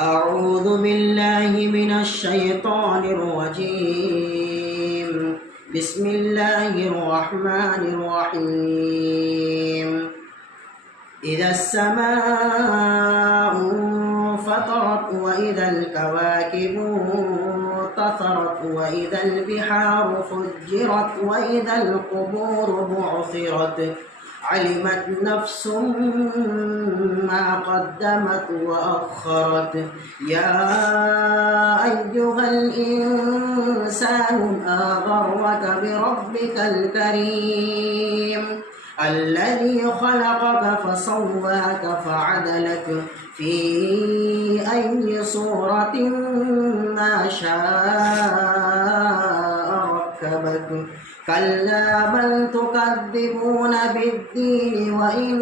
أعوذ بالله من الشيطان الرجيم. بسم الله الرحمن الرحيم. إذا السماء انفطرت وإذا الكواكب انتثرت وإذا البحار فجرت وإذا القبور بعثرت علمت نفس ما قدمت وأخرت. يا أيها الإنسان ما غرك بربك الكريم الذي خلقك فسواك فعدلك في أي صورة ما شاء ركبك. كلا بل تكذبون بالدين وإن